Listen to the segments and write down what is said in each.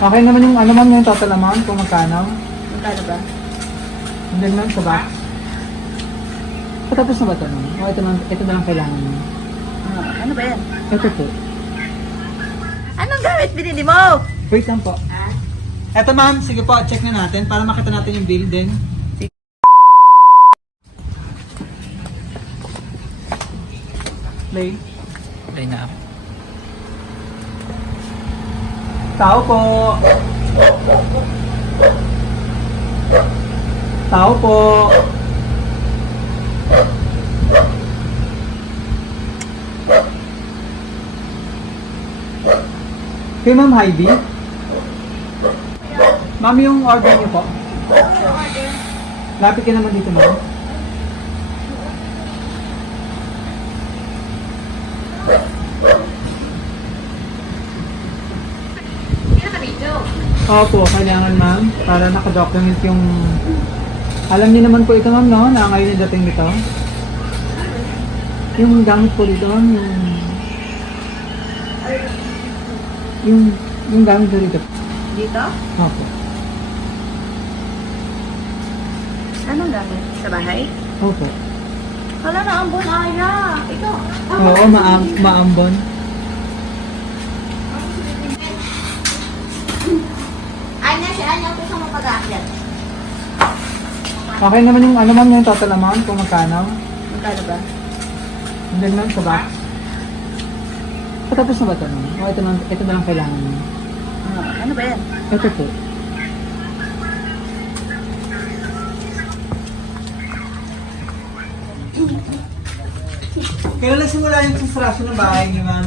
Okay naman yung ano ma'am yung total amount kung magkano. Magkano ba? Hindi ma'am sa box. Patapos na ba ito ma'am? O ito na lang kailangan mo. Ano ba yan? Ito po. Anong gamit binili mo? Wait lang po. Eto ma'am, sige po, check na natin para makita natin yung bill din. Play. Play na ako. Tao po. Tao po. Kay Ma'am Heidi. Ma'am, yung order niyo po. Lapit ka naman dito, ma'am. Opo, kailangan ma'am. Para nakadocument yung... Alam niyo naman po ito ma'am, no? Na ngayon yung dating nito. Yung gamit po dito ma'am, yung gamit po dito. Dito? Opo. Anong gamit? Sa bahay? Opo. Wala na, ambon, Aya. Ito. Oo, maambon. Anya, si Anya po sa mapag-aakyat. Okay naman yung ano ma'am yung total amount kung magkano. Magkano ba? Hindi ma'am sa box. Patapos na ba ito ma'am? O ito na lang kailangan mo. Ano ba yan? Ito po. Kailan lang simula yung construction ng bahay niyo ma'am?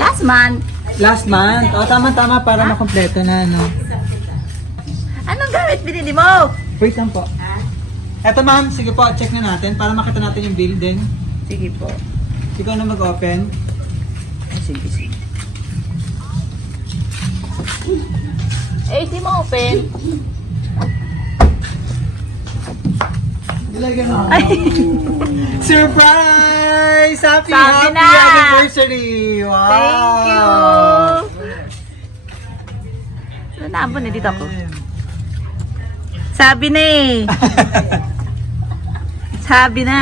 Last month. Last month. O tama-tama para makompleto na no. Anong gamit binili mo? Wait lang po. Eto ma'am, sige po, check na natin para makita natin yung bill din. Sige po. Ikaw na mag-open. Sige. Eh, di mo open. Dilagyan mo. Surprise! Happy Sabi na! anniversary! Wow! Thank you! Naambon na dito ako. Sabi na eh. Sabi na.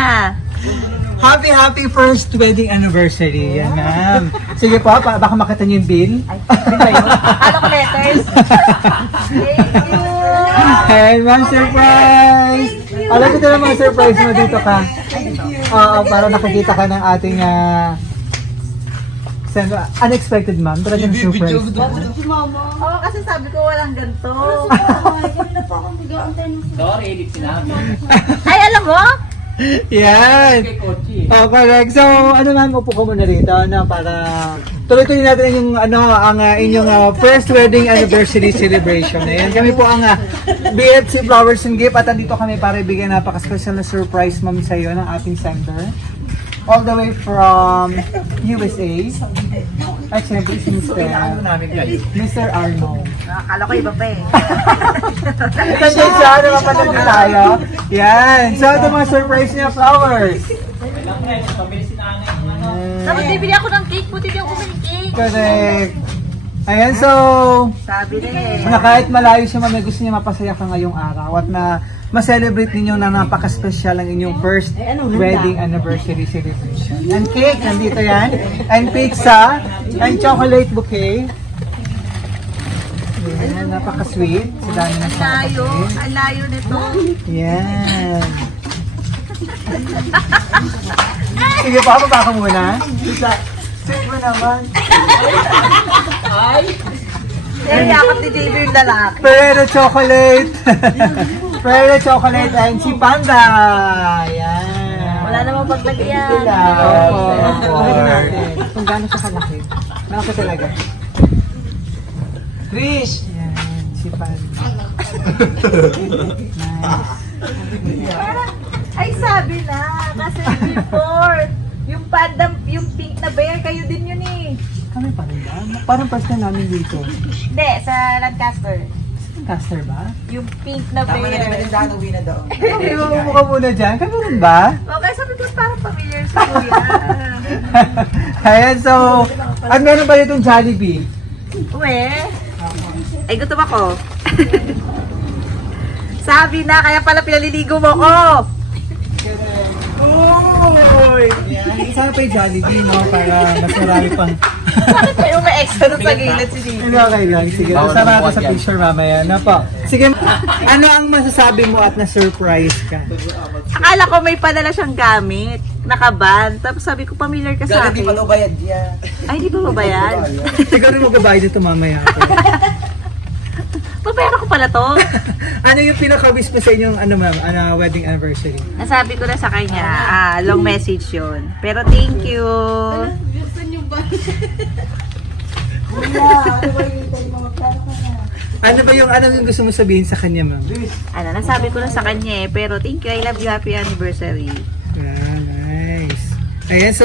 Happy first wedding anniversary. Yan ma'am. Sige po, baka makita niyo yung bill. Ay, di ba yun? Ano ko letters? Thank you! Hey, ma'am, surprise! Alam ko na mga surprise mo dito ka. Oo, para nakikita ka ng ating unexpected ma'am. Talagang surprise. Oo, kasi sabi ko walang ganito. Sorry, hindi sinabi. Ay, alam mo? Yan! Oh, correct. So, ano ma'am, upo ka muna rito, no, para tuloy-tuloy natin yung, ang inyong first wedding anniversary celebration. Ayan, kami po ang BFC Flowers and Gift at andito kami para ibigay napaka-special na surprise ma'am sa iyo ng ating sender. All the way from USA. At syempre si Mr. Arnold. Akala ko iba pa eh. Ito siya sa ano, mapanood na tayo. Yan. So, ito mga surprise niya, flowers. Tapos bibili ako ng cake, buti di ako bumili cake. Correct. Ayan, so, Sabi na eh. na kahit malayo siya, may gusto niya mapasaya ka ngayong araw at na ma-celebrate ninyo na napaka-special ang inyong first wedding anniversary celebration. And cake, nandito yan. And pizza. And chocolate bouquet. Yan, napaka-sweet. Sa dami ng Layo, ang layo nito. yan. Sige pa, baba ka muna. Sweet mo naman. Eh, yakap ni JB yung lalaki. Ferrero chocolate. Ferrero chocolate and si Panda. Yan. Wala namang paglagyan. Opo. Tingnan natin kung gaano siya kalaki. Malaki talaga. Krish. Yan, si Panda. Nice. Ay, sabi na. Kasi before, yung panda, yung pink na bear, kayo din yun eh. Kami pa rin ba? Parang first time namin dito. Hindi, sa Lancaster. Caster ba? Yung pink na Tama na naman pair. yung daan, uwi na doon. Okay, mamuha muna dyan. Kami rin ba? Okay, sabi ko parang familiar sa kuya. Ayan, so, at meron ba itong Jollibee? Uwe. Ay, gutom ako. Sabi na, kaya pala pinaliligo mo ko. Uy! Ayan, sana pa yung Jollibee, no? Para mas marami pang... Bakit kayo may extra doon sa gilid si Dito? Ano, okay lang. Sige, sama natin sa picture mamaya. Ano po? Sige, ano ang masasabi mo at na-surprise ka? Akala ko may padala siyang gamit. Nakaban. Tapos sabi ko, familiar ka sa Gano'n di akin. pa ito bayad yan. Ay, di ba babayan? Siguro magbabayad ito mamaya. Babayaran ko pala to. Ano yung pinaka-wish mo sa inyong ano, ma'am, wedding anniversary? Nasabi ko na sa kanya, long message yun. Pero thank you. Ano ba yung gusto mo sabihin sa kanya, ma'am? Ano, nasabi ko na sa kanya eh. Pero thank you, I love you, happy anniversary. Yeah, nice. Ayan, so...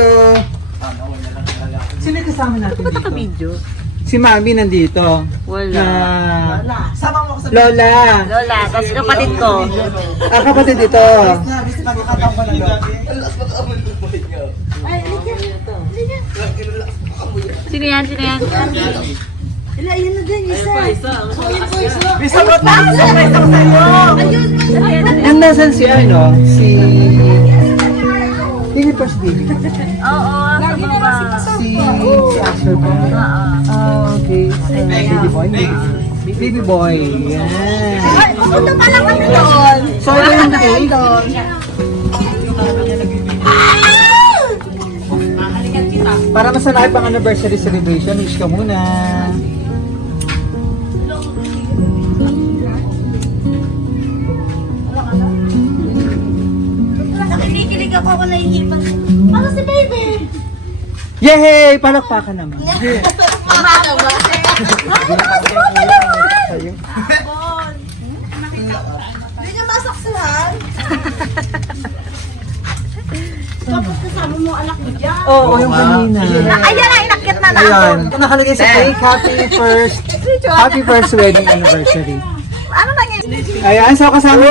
Sino yung kasama natin Ba't dito? naka-video? Si Mami nandito. Wala. Sama mo ko sa Lola. Lola, tapos kapatid ko. Kapatid dito. na, bis magkakataon ko na doon. Sino yan? Sino yan? Bisa mo tayo! Surprise ako sa'yo! And nasan si ano? Si First Baby. Oo, sa baba. Si Asher po. Okay. Baby boy. Baby boy. Yan. Pupunta pa lang kami doon. So, ito yung cake. Para masanahay pang anniversary celebration, wish ka muna. Nakinikilig ako nahihipan. Ano si baby? Yay! Palakpakan naman. Mama ba? Ayun. Hindi niya masaksuhan. Tapos kasama mo anak mo dyan. Oo, yung kanina. Ayan na, inakit na na. Ayun. Nakalagay sa cake, happy first wedding anniversary. Ano na yan? Ayan, so kasama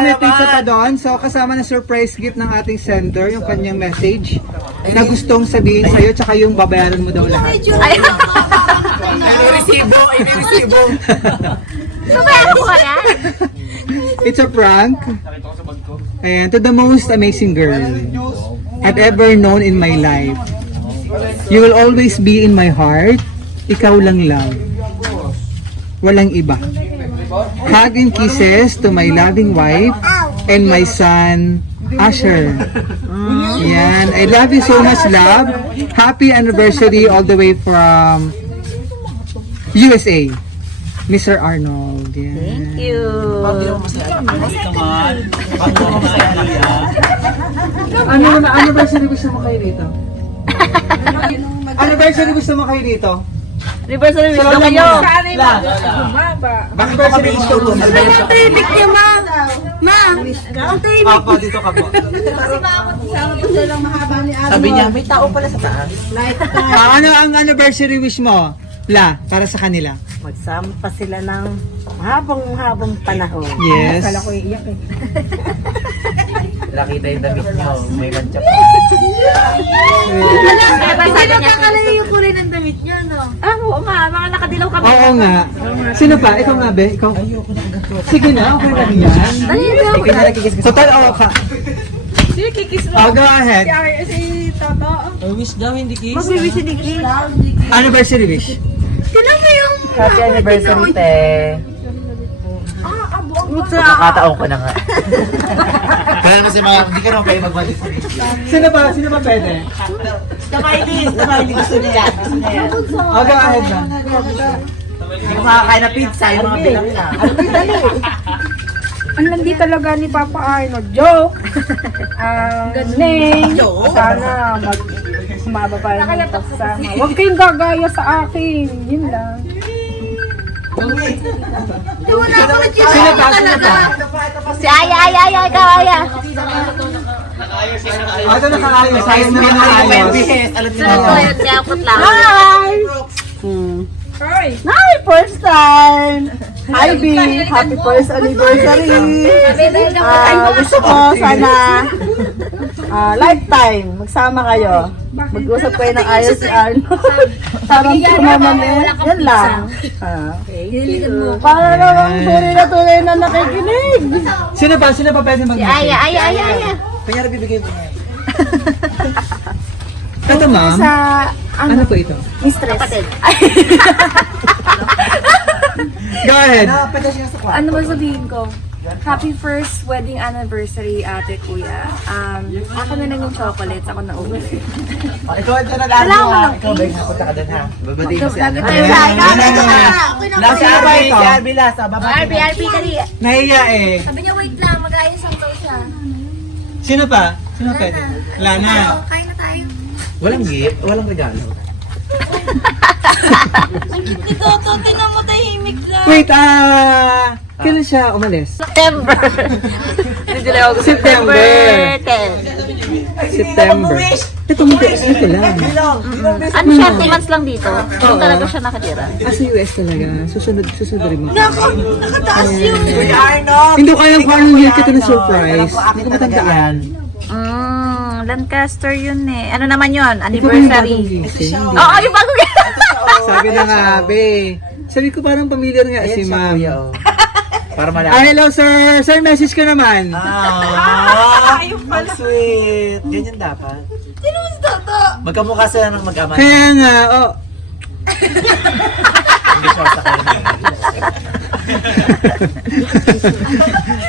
may pizza pa doon. So kasama na surprise gift ng ating sender, yung kanyang message na gustong sabihin sa'yo, tsaka yung babayaran mo daw lahat. Ay, Resibo! Resibo! sabayan ko ka yan. It's a prank. Ayan, to the most amazing girl I've ever known in my life. You will always be in my heart. Ikaw lang love. Walang iba. Hug and kisses to my loving wife and my son, Asher. Yan. I love you so much, love. Happy anniversary all the way from USA. Mr. Arnold. Yan. Thank you. Ano na anniversary gusto mo kayo dito? Anniversary gusto mo kayo dito? Anniversary So, video kayo. Bakit pa kami gusto mo? Tibik niya, ma. Ma, ang tibik. Papa, dito ka po. Sabi niya, may tao pala sa taas. Ano ang anniversary wish mo? La, para sa kanila. Magsama pa sila ng habang panahon. Yes. Akala ko iiyak eh. Nakita yung damit niyo, may mancha pa. Hindi nakakalala yung kulay ng damit niya, no? Ah, oo nga. Mga nakadilaw kami. Oo nga. Sino pa? Ikaw nga, be? Ikaw? Sige na, okay lang yan. Dali na. Total, oo ka. Sino kikis mo? Oh, go ahead. Si Toto. Mag-wish si Nikki. Anniversary wish. Tinan mo yung... Happy anniversary, te. Nakakataon ko na nga. Kaya naman sa mga, hindi ka naman kayo mag-anniversary. Sino ba? Sino ba pwede? Kamay gusto niya yan. Gusto niya yan. Oh, go ahead na. Hindi ko makakain na pizza, yung mga bilang na. Ang landi talaga ni Papa Arnold. Joke! Neng, sana humaba pa rin yung pagsama. Huwag kayong gagaya sa akin. Yun lang. Sino pa? Sino pa? Si Aya, ikaw, Aya. Ah, ito nakaayos. Ayos na nakaayos. Alam niyo Sunod ko yun, siya akot lang. Hi! Hi! First time! Ivy, happy first anniversary. Gusto ko sana lifetime magsama kayo. Mag-usap kayo ng ayos si Arnold. Parang tumamanin. Yan lang. Para naman tunay na nakikinig. Sino pa pwede mag-message? Aya. Kanya bibigay mo niya. Ito ma'am, Sa, ano po ito? mistress. Go ahead. Pwede siya sa kwarto. Ano ba sabihin ko? Happy first wedding anniversary, ate, kuya. Ako na lang yung chocolates, ako na uwi. Ikaw ang dyan na Wala ha. akong Ikaw ba yung napunta ka dun ha? Babati mo si Lagi ano. tayo Nasa Arby, si Arby Lasa. Babati mo. dali. Nahiya eh. Sabi niya, wait lang, mag-ayos lang daw siya. Sino pa? Sino pwede? Wala na. Kain na tayo. Walang gift, walang regalo. Ni Toto, tingnan mo tahimik lang. Wait, kailan siya umalis? September. September. 10. September. Ito mo ito lang. Ano siya, 2 months lang dito. Doon talaga siya nakatira. Sa US talaga. Susunod rin mo. Nakataas yung... Kuya Arnold! Hindi ko alam kung anong year kita na surprise. Hindi ko matandaan. Lancaster yun eh. Ano naman yun? Hindi ko ba yung bagong Anniversary. gising? Hindi. Oo, yung bagong Sabi na nga, be. Sabi ko parang familiar nga si ma'am. Para malaman. Hello sir. Sir, message ka naman. Ang sweet. Ganyan dapat. Sino si Toto? Magkamukha sila ng mag-ama. Kaya nga, Hindi siya sa kanya.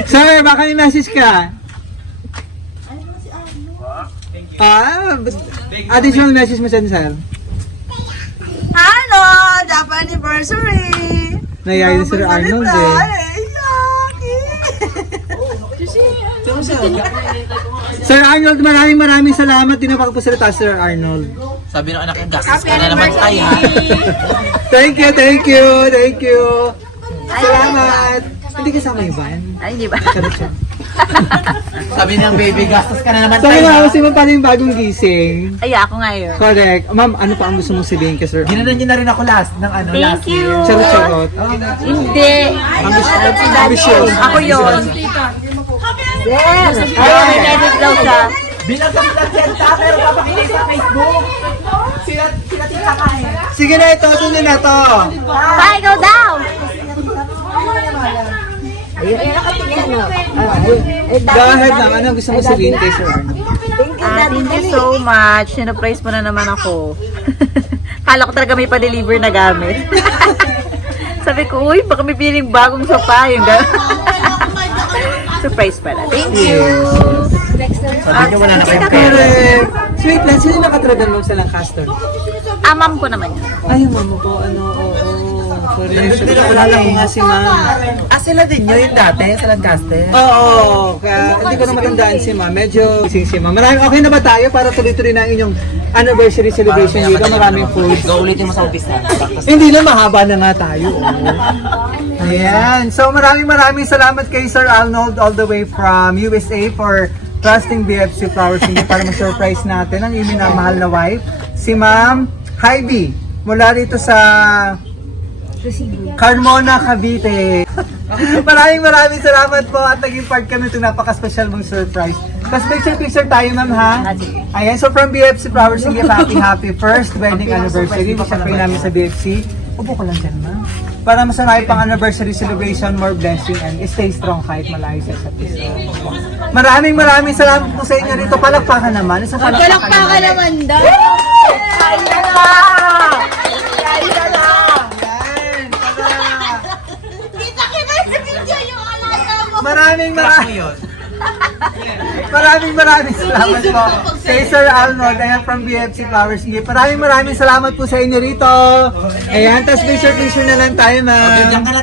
Sir, baka may message ka? Additional message mo saan, sir? Ano? Happy anniversary! Nayayari ni Sir Arnold eh. Sir Arnold, maraming salamat. Di na makapagsalita, Sir Arnold. Sabi ng anak yung gastos ka na naman tayo ha. Thank you. Salamat. Hindi kasama yung van. Ay, hindi ba? Charot siya. Sabi ng baby, gastos ka na naman Sabi tayo nga, ha. kasi mo pala yung bagong gising. Ay, ako nga yun. Correct. Ma'am, ano pa ang gusto mong sabihin kay Sir Arnold? Ginanan niyo na rin ako last ng ano, Thank last you. year. Charot. Hindi. Ambitious. Ako yun. Yes. Ay, may message daw siya. Bilang kami lang senta, pero papakita sa Facebook. Sila tita ka eh. Sige na ito, tuloy na to. Bye, go down! Go ahead lang. Ano gusto mo sabihin kay Sir Arnold? Thank you so much. Sinaprice mo na naman ako. Kala ko talaga may pa-deliver na gamit. Sabi ko, uy, baka may piling bagong sofa. Yung surprise pala. Thank you. Sabi niyo wala na kayong pera. Correct. Sweet lang. Sino nakatradan mo sa Lancaster? Ma'am ko naman yun. Ay, yung mama ko. Oo. Correct. Wala ko nga si ma'am. Sila din nyo yung dati sa Lancaster. Oo. Kaya hindi ko na matandaan si ma'am. Medyo gising si ma'am. Okay na ba tayo para tuloy-tuloy na ang inyong anniversary celebration dito? Maraming food. Go ulitin mo sa office na. Hindi na, mahaba na nga tayo. Oh. Ayan. So maraming salamat kay Sir Arnold all the way from USA for trusting BFC Flowers Hindi para ma-surprise natin ang inyong minamahal na wife, si Ma'am Heidi, mula rito sa Carmona, Cavite. Maraming salamat po at naging part kami itong napaka-special mong surprise. Tapos picture tayo, ma'am, ha? Ayan, so from BFC Flowers Hindi, happy first wedding anniversary. Siyempre namin sa BFC. Upo ko lang dyan, ma'am. Para masanay pang anniversary celebration, more blessing, and stay strong kahit malayo sa isa't isa. Maraming salamat po sa inyo dito. Palakpakan naman. Isang palakpakan naman daw. Maraming salamat po kay Sir Arnold. Ayan, from BFC Flowers Hindi. Maraming salamat po sa inyo rito. Ayan, tas picture na lang tayo, ma'am. Diyan ka na